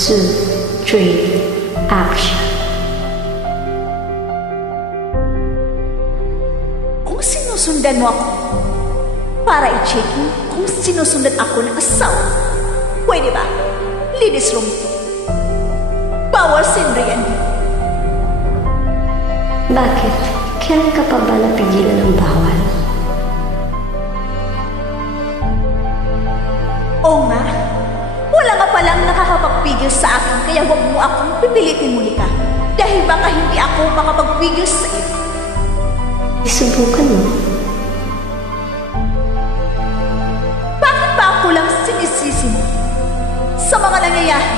2, 3, action. Kung sinusundan mo ako para i-checkin kung sinusundan ako ng asawa, pwede ba? Linis room to. Bawal sinrian dito. Bakit? Kailan ka pa ba napigilan ng bawal? Oo nga. Wala nga palang nakakapagpigil sa akin kaya huwag mo akong pipilitin muli ka. Dahil baka hindi ako makapagpigil sa iyo. Isubukan mo. Bakit ba ako lang sinisisi mo? Sa mga nangyayari,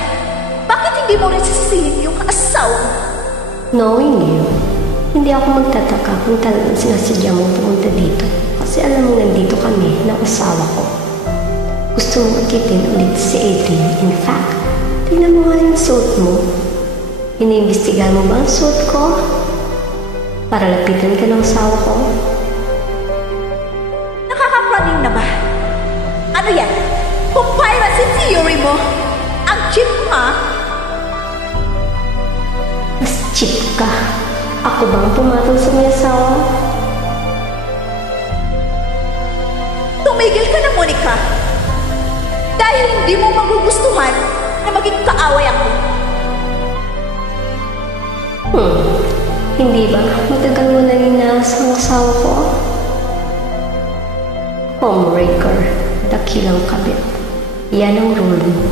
bakit hindi mo rin sisihin yung asawa mo? Knowing you, hindi ako magtataka kung talagang sinasadya mong pumunta dito. Kasi alam mo nandito kami ng asawa ko. Gusto mong akitin ulit si Adrian. In fact, tingnan mo nga yung suit mo. Iniimbestigahan mo ba ang suit ko? Para lapitan ka ng asawa ko? Nakakapraning na ba? Ano yan? Conspiracy theory mo? Ang cheap mo ha? Mas cheap ka. Ako bang pumatol sa may asawa? Tumigil ka na, Monica. Dahil hindi mo magugustuhan na maging kaaway ako. Hindi ba? Matagal mo na ninaas ang asawa ko? Homewrecker, dakilang kabit. Yan ang role mo.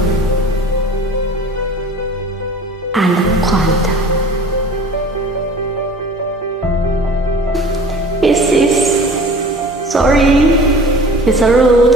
Anaconda. Sorry. It's a rule.